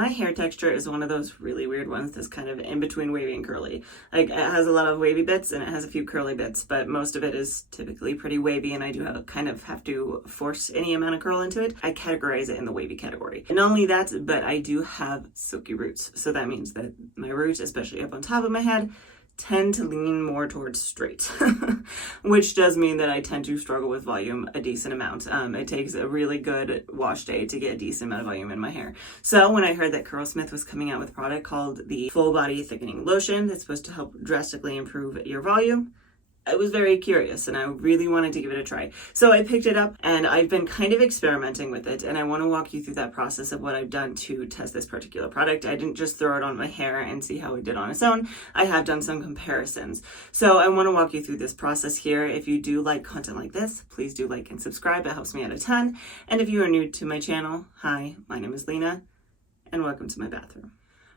My hair texture is one of those really weird ones that's kind of in between wavy and curly. Like, it has a lot of wavy bits and it has a few curly bits, but most of it is typically pretty wavy, and I do kind of have to force any amount of curl into it. I categorize it in the wavy category. And not only that, but I do have silky roots. So that means that my roots, especially up on top of my head, tend to lean more towards straight, which does mean that I tend to struggle with volume a decent amount. It takes a really good wash day to get a decent amount of volume in my hair. So when I heard that Curlsmith was coming out with a product called the Full Body Thickening Lotion that's supposed to help drastically improve your volume, I was very curious and I really wanted to give it a try. So I picked it up and I've been kind of experimenting with it, and I want to walk you through that process of what I've done to test this particular product. I didn't just throw it on my hair and see how it did on its own. I have done some comparisons. So I want to walk you through this process here. If you do like content like this, please do like and subscribe. It helps me out a ton. And if you are new to my channel, hi, my name is Lena and welcome to my bathroom.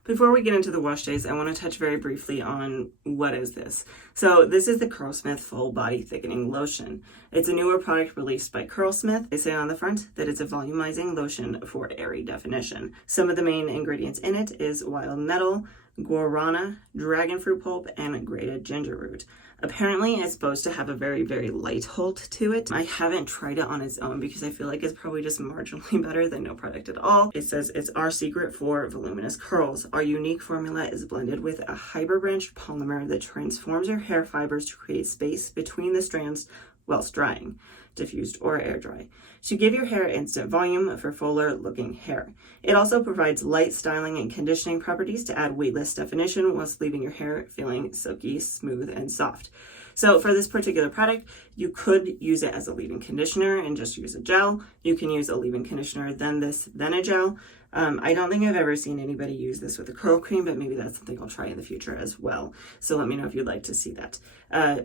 Before we get into the wash days, I want to touch very briefly on what is this. So this is the Curlsmith Full Body Thickening Lotion. It's a newer product released by Curlsmith. They say on the front that it's a volumizing lotion for airy definition. Some of the main ingredients in it is wild nettle, guarana, dragon fruit pulp, and grated ginger root. Apparently, it's supposed to have a very, very light hold to it. I haven't tried it on its own because I feel like it's probably just marginally better than no product at all. It says it's our secret for voluminous curls. Our unique formula is blended with a hyper-branched polymer that transforms your hair fibers to create space between the strands whilst drying, diffused or air dry, to give your hair instant volume for fuller looking hair. It also provides light styling and conditioning properties to add weightless definition whilst leaving your hair feeling silky, smooth, and soft. So for this particular product, you could use it as a leave-in conditioner and just use a gel. You can use a leave-in conditioner, then a gel. I don't think I've ever seen anybody use this with a curl cream, but maybe that's something I'll try in the future as well. So let me know if you'd like to see that.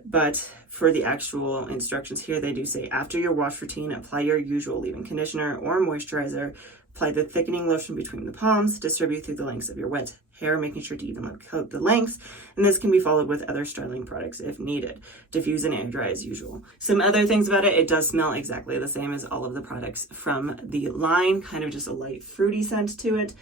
But for the actual instructions here, they do say after your wash routine, apply your usual leave-in conditioner or moisturizer. Apply the thickening lotion between the palms, distribute through the lengths of your wet hair, making sure to even coat the lengths, and this can be followed with other styling products if needed. Diffuse and air dry as usual. Some other things about it, it does smell exactly the same as all of the products from the line, kind of just a light fruity scent to it,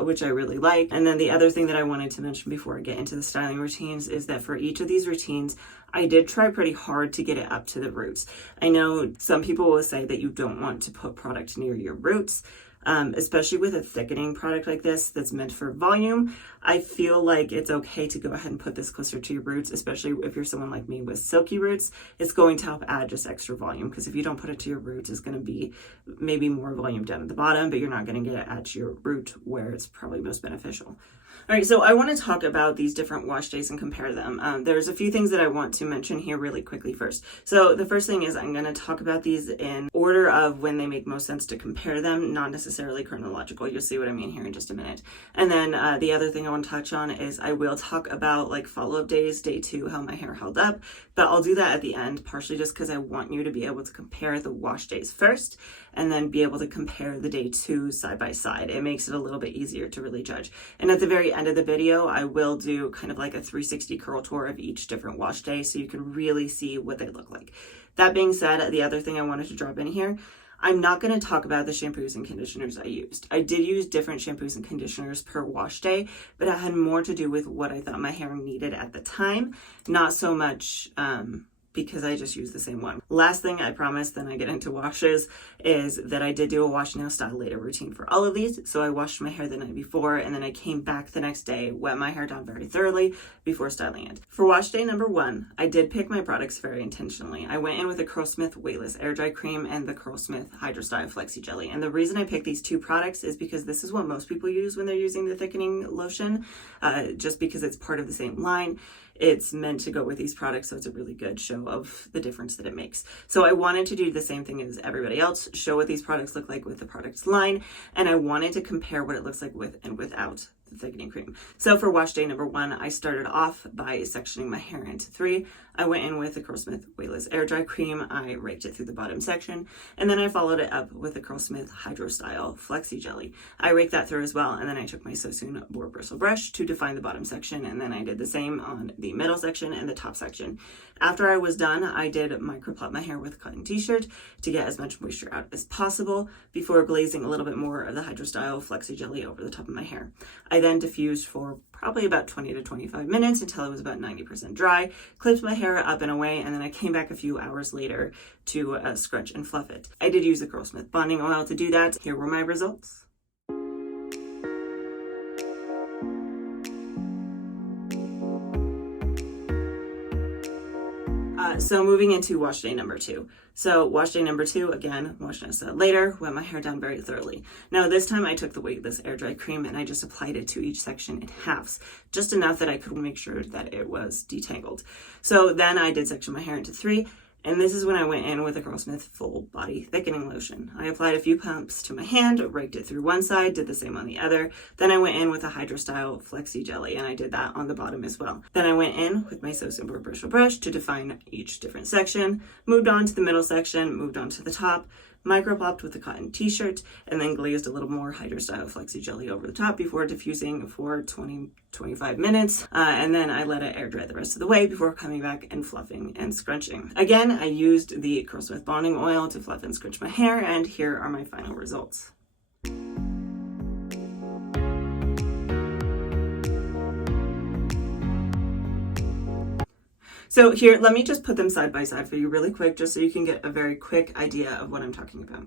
which I really like. And then the other thing that I wanted to mention before I get into the styling routines is that for each of these routines, I did try pretty hard to get it up to the roots. I know some people will say that you don't want to put product near your roots, especially with a thickening product like this that's meant for volume. I feel like it's okay to go ahead and put this closer to your roots, especially if you're someone like me with silky roots. It's going to help add just extra volume, because if you don't put it to your roots, it's going to be maybe more volume down at the bottom, but you're not going to get it at your root where it's probably most beneficial. All right, so I want to talk about these different wash days and compare them. There's a few things that I want to mention here really quickly first. So the first thing is I'm going to talk about these in order of when they make most sense to compare them, not necessarily chronological. You'll see what I mean here in just a minute. And then the other thing I want to touch on is I will talk about like follow-up days, day 2, how my hair held up, but I'll do that at the end, partially just because I want you to be able to compare the wash days first and then be able to compare the day 2 side by side. It makes it a little bit easier to really judge. And at the very end of the video, I will do kind of like a 360 curl tour of each different wash day so you can really see what they look like. That being said, the other thing I wanted to drop in here, I'm not going to talk about the shampoos and conditioners I used. I did use different shampoos and conditioners per wash day, but it had more to do with what I thought my hair needed at the time, not so much because I just use the same one. Last thing I promise, then I get into washes, is that I did do a wash now style later routine for all of these. So I washed my hair the night before and then I came back the next day, wet my hair down very thoroughly before styling it. For wash day number 1, I did pick my products very intentionally. I went in with the Curlsmith Weightless Air Dry Cream and the Curlsmith Hydro Style Flexi Jelly. And the reason I picked these 2 products is because this is what most people use when they're using the thickening lotion, just because it's part of the same line. It's meant to go with these products, so it's a really good show of the difference that it makes. So I wanted to do the same thing as everybody else, show what these products look like with the products line, and I wanted to compare what it looks like with and without the thickening cream. So for wash day number 1, I started off by sectioning my hair into 3. I went in with the Curlsmith Weightless Air Dry Cream. I raked it through the bottom section, and then I followed it up with the Curlsmith Hydro Style Flexi Jelly. I raked that through as well, and then I took my Sosoon boar bristle brush to define the bottom section, and then I did the same on the middle section and the top section. After I was done, I did microplot my hair with a cotton t-shirt to get as much moisture out as possible before glazing a little bit more of the Hydro Style Flexi Jelly over the top of my hair. I then diffused for probably about 20 to 25 minutes until it was about 90% dry, clipped my hair up and away, and then I came back a few hours later to scrunch and fluff it. I did use the Curlsmith bonding oil to do that. Here were my results. So moving into wash day number 2. So wash day number 2, again, washing this out later, wet my hair down very thoroughly. Now this time I took the Weightless Air Dry Cream and I just applied it to each section in halves, just enough that I could make sure that it was detangled. So then I did section my hair into 3, and this is when I went in with a Curlsmith Full Body Thickening Lotion. I applied a few pumps to my hand, raked it through one side, did the same on the other. Then I went in with a Hydro Style Flexi Jelly, and I did that on the bottom as well. Then I went in with my Sosoon boar bristle brush to define each different section, moved on to the middle section, moved on to the top, microplopped with a cotton t-shirt, and then glazed a little more Hydro Style Flexi Jelly over the top before diffusing for 20-25 minutes. And then I let it air dry the rest of the way before coming back and fluffing and scrunching. Again, I used the Curlsmith bonding oil to fluff and scrunch my hair, and here are my final results. So here, let me just put them side by side for you really quick, just so you can get a very quick idea of what I'm talking about.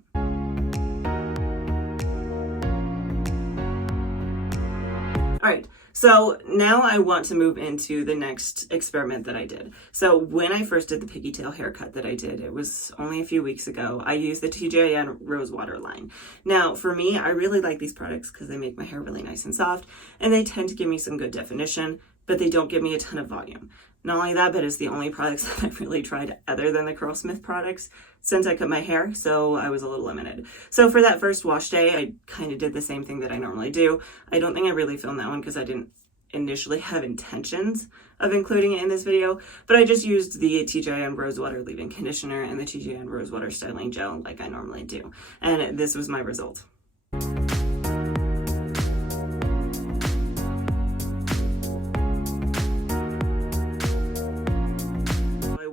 All right, so now I want to move into the next experiment that I did. So when I first did the pigtail haircut that I did, it was only a few weeks ago, I used the TGIN Rosewater line. Now, for me, I really like these products because they make my hair really nice and soft, and they tend to give me some good definition, but they don't give me a ton of volume. Not only that, but it's the only products that I've really tried other than the Curlsmith products since I cut my hair, so I was a little limited. So for that first wash day, I kind of did the same thing that I normally do. I don't think I really filmed that one because I didn't initially have intentions of including it in this video, but I just used the TGIN Rosewater Leave-In Conditioner and the TGIN Rosewater Styling Gel like I normally do. And this was my result.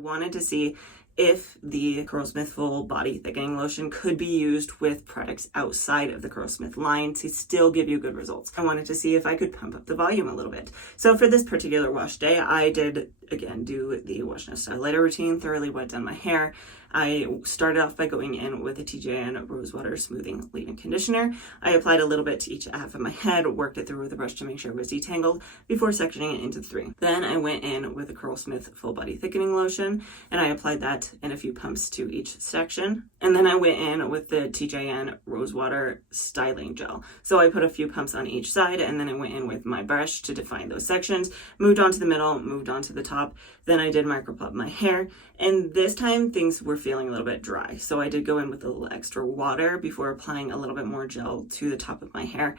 Wanted to see if the Curlsmith Full Body Thickening Lotion could be used with products outside of the Curlsmith line to still give you good results. I wanted to see if I could pump up the volume a little bit. So for this particular wash day, I did, again, do the wash and style later routine, thoroughly wet down my hair. I started off by going in with a TGIN Rosewater Smoothing Leave-In Conditioner. I applied a little bit to each half of my head, worked it through with a brush to make sure it was detangled before sectioning it into 3. Then I went in with a Curlsmith Full Body Thickening Lotion, and I applied that in a few pumps to each section. And then I went in with the TGIN Rosewater Styling Gel. So I put a few pumps on each side, and then I went in with my brush to define those sections, moved on to the middle, moved on to the top. Then I did microplop my hair, and this time things were feeling a little bit dry. So I did go in with a little extra water before applying a little bit more gel to the top of my hair,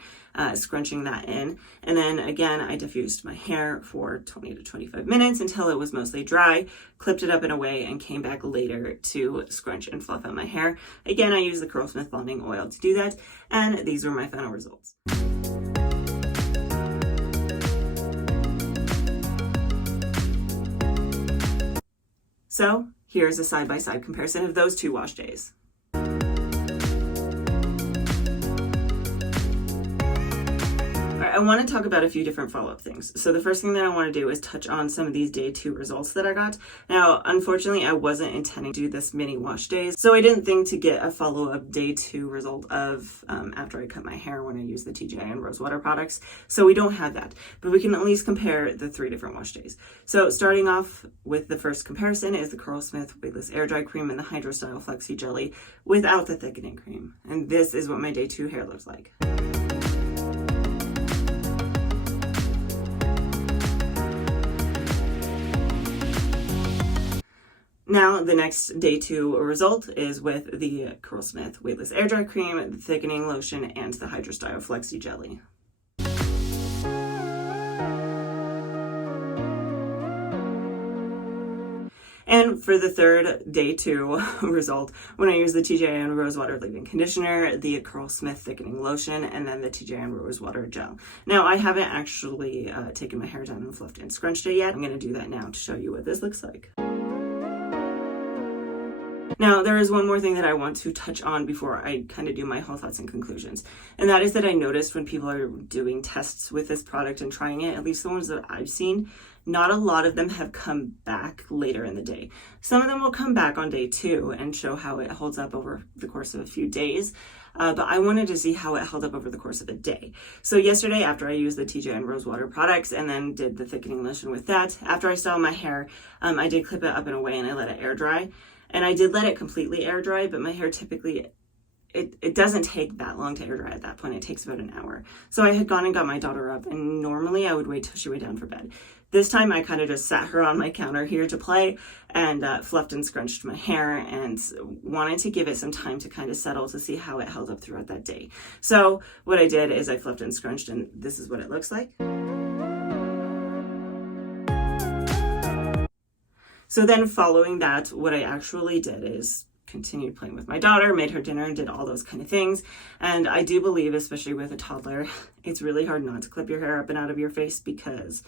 scrunching that in. And then again, I diffused my hair for 20 to 25 minutes until it was mostly dry, clipped it up in a way, and came back later to scrunch and fluff out my hair. Again, I used the Curlsmith bonding oil to do that, and these were my final results. So here's a side-by-side comparison of those 2 wash days. I want to talk about a few different follow-up things. So the first thing that I want to do is touch on some of these day 2 results that I got. Now, unfortunately, I wasn't intending to do this mini wash days, so I didn't think to get a follow-up day 2 result of after I cut my hair when I used the TGIN Rosewater products. So we don't have that, but we can at least compare the 3 different wash days. So starting off with the first comparison is the Curlsmith Weightless Air Dry Cream and the Hydro Style Flexi Jelly without the thickening cream. And this is what my day 2 hair looks like. Now, the next day 2 result is with the Curlsmith Weightless Air Dry Cream, the Thickening Lotion, and the Hydro Style Flexi Jelly. And for the third day 2 result, when I used the TGIN Rose Water Leave-In Conditioner, the Curlsmith Thickening Lotion, and then the TGIN Rose Water Gel. Now, I haven't actually taken my hair down and fluffed and scrunched it yet. I'm going to do that now to show you what this looks like. Now, there is one more thing that I want to touch on before I kind of do my whole thoughts and conclusions. And that is that I noticed when people are doing tests with this product and trying it, at least the ones that I've seen, not a lot of them have come back later in the day. Some of them will come back on day 2 and show how it holds up over the course of a few days. But I wanted to see how it held up over the course of a day. So yesterday, after I used the TGIN Rose Water products and then did the thickening lotion with that, after I styled my hair, I did clip it up in a way and I let it air dry. And I did let it completely air dry, but my hair typically, it doesn't take that long to air dry at that point. It takes about an hour. So I had gone and got my daughter up, and normally I would wait till she went down for bed. This time I kind of just sat her on my counter here to play and fluffed and scrunched my hair and wanted to give it some time to kind of settle to see how it held up throughout that day. So what I did is I fluffed and scrunched, and this is what it looks like. So then following that, what I actually did is continued playing with my daughter, made her dinner, and did all those kind of things. And I do believe, especially with a toddler, it's really hard not to clip your hair up and out of your face because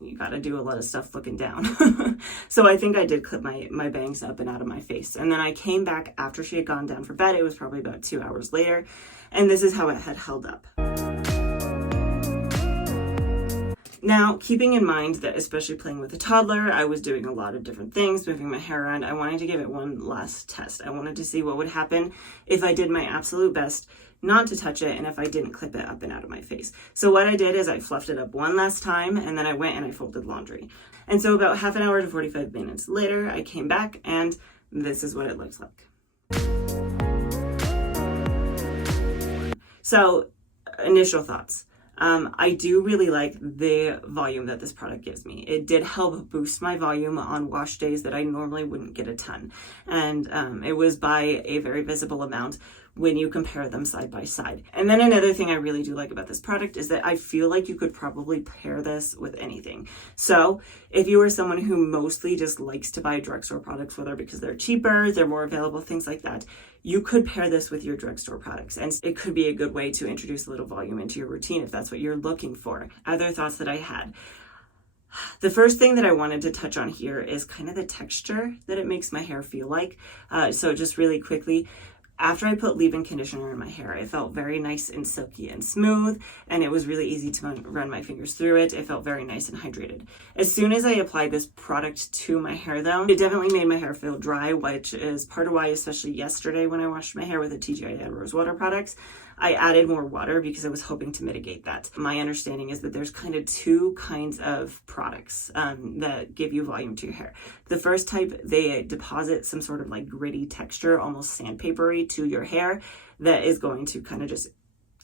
you got to do a lot of stuff looking down. So I think I did clip my bangs up and out of my face. And then I came back after she had gone down for bed. It was probably about 2 hours later. And this is how it had held up. Now, keeping in mind that especially playing with a toddler, I was doing a lot of different things, moving my hair around. I wanted to give it one last test. I wanted to see what would happen if I did my absolute best not to touch it and if I didn't clip it up and out of my face. So what I did is I fluffed it up one last time, and then I went and I folded laundry. And so about half an hour to 45 minutes later, I came back and this is what it looks like. So, initial thoughts. I do really like the volume that this product gives me. It did help boost my volume on wash days that I normally wouldn't get a ton. And it was by a very visible amount when you compare them side by side. And then another thing I really do like about this product is that I feel like you could probably pair this with anything. So if you are someone who mostly just likes to buy drugstore products, whether because they're cheaper, they're more available, things like that, you could pair this with your drugstore products. And it could be a good way to introduce a little volume into your routine if that's what you're looking for. Other thoughts that I had. The first thing that I wanted to touch on here is kind of the texture that it makes my hair feel like. So just really quickly, after I put leave-in conditioner in my hair, it felt very nice and silky and smooth, and it was really easy to run my fingers through it. It felt very nice and hydrated. As soon as I applied this product to my hair, though, it definitely made my hair feel dry, which is part of why, especially yesterday when I washed my hair with the TGIN Rose Water products, I added more water because I was hoping to mitigate that. My understanding is that there's kind of 2 kinds of products that give you volume to your hair. The first type, they deposit some sort of like gritty texture, almost sandpapery, to your hair that is going to kind of just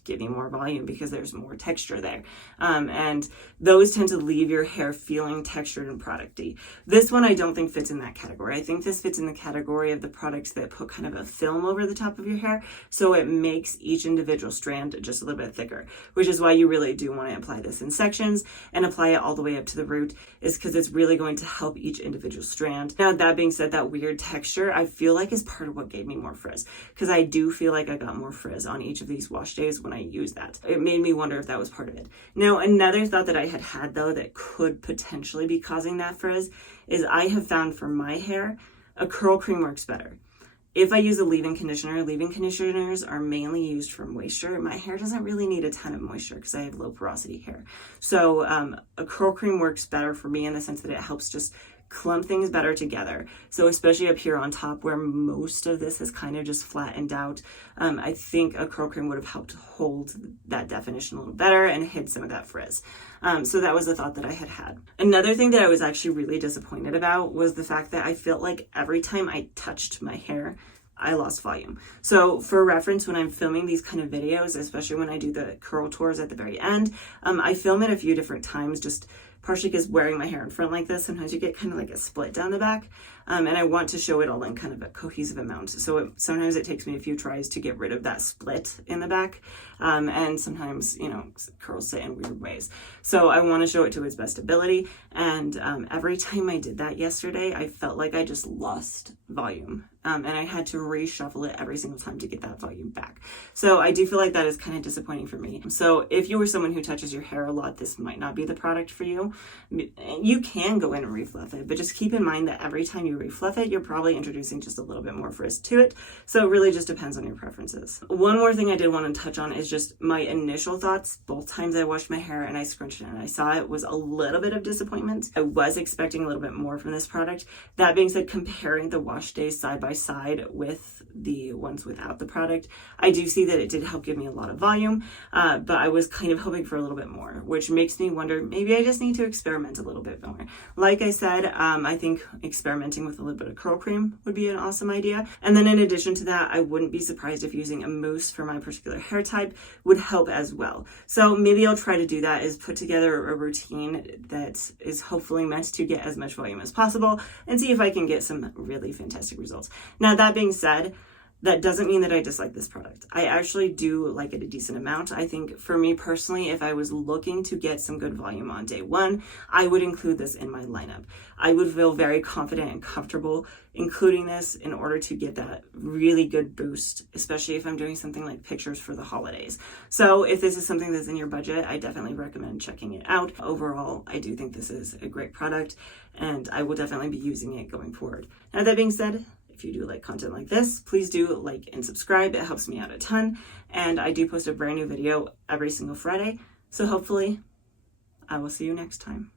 give you more volume because there's more texture there. And those tend to leave your hair feeling textured and producty. This one I don't think fits in that category. I think this fits in the category of the products that put kind of a film over the top of your hair, so it makes each individual strand just a little bit thicker, which is why you really do want to apply this in sections and apply it all the way up to the root, is because it's really going to help each individual strand. Now, that being said, that weird texture I feel like is part of what gave me more frizz, because I do feel like I got more frizz on each of these wash days when I use that. It made me wonder if that was part of it. Now, another thought that I had though that could potentially be causing that frizz is I have found for my hair, a curl cream works better. If I use a leave-in conditioner, leave-in conditioners are mainly used for moisture. My hair doesn't really need a ton of moisture because I have low porosity hair. So a curl cream works better for me in the sense that it helps just clump things better together. So especially up here on top where most of this is kind of just flattened out, I think a curl cream would have helped hold that definition a little better and hid some of that frizz. So that was a thought that I had. Another thing that I was actually really disappointed about was the fact that I felt like every time I touched my hair, I lost volume. So for reference, when I'm filming these kind of videos, especially when I do the curl tours at the very end, I film it a few different times just partially because wearing my hair in front like this, sometimes you get kind of like a split down the back. And I want to show it all in kind of a cohesive amount. So sometimes it takes me a few tries to get rid of that split in the back. And sometimes, you know, curls sit in weird ways. So I want to show it to its best ability. And every time I did that yesterday, I felt like I just lost volume. And I had to reshuffle it every single time to get that volume back. So I do feel like that is kind of disappointing for me. So if you were someone who touches your hair a lot, this might not be the product for you. You can go in and refluff it, but just keep in mind that every time you refluff it, you're probably introducing just a little bit more frizz to it. So it really just depends on your preferences. One more thing I did want to touch on is just my initial thoughts. Both times I washed my hair and I scrunched it and I saw it was a little bit of disappointment. I was expecting a little bit more from this product. That being said, comparing the wash days side by side with the ones without the product, I do see that it did help give me a lot of volume, but I was kind of hoping for a little bit more, which makes me wonder, maybe I just need to experiment a little bit more. Like I said, I think experimenting with a little bit of curl cream would be an awesome idea. And then in addition to that, I wouldn't be surprised if using a mousse for my particular hair type would help as well. So maybe I'll try to do that, is put together a routine that is hopefully meant to get as much volume as possible and see if I can get some really fantastic results. Now, that being said, that doesn't mean that I dislike this product. I actually do like it a decent amount. I think for me personally, if I was looking to get some good volume on day one, I would include this in my lineup. I would feel very confident and comfortable including this in order to get that really good boost, especially if I'm doing something like pictures for the holidays. So if this is something that's in your budget, I definitely recommend checking it out. Overall, I do think this is a great product and I will definitely be using it going forward. Now, that being said, if you do like content like this, please do like and subscribe. It helps me out a ton. And I do post a brand new video every single Friday. So hopefully I will see you next time.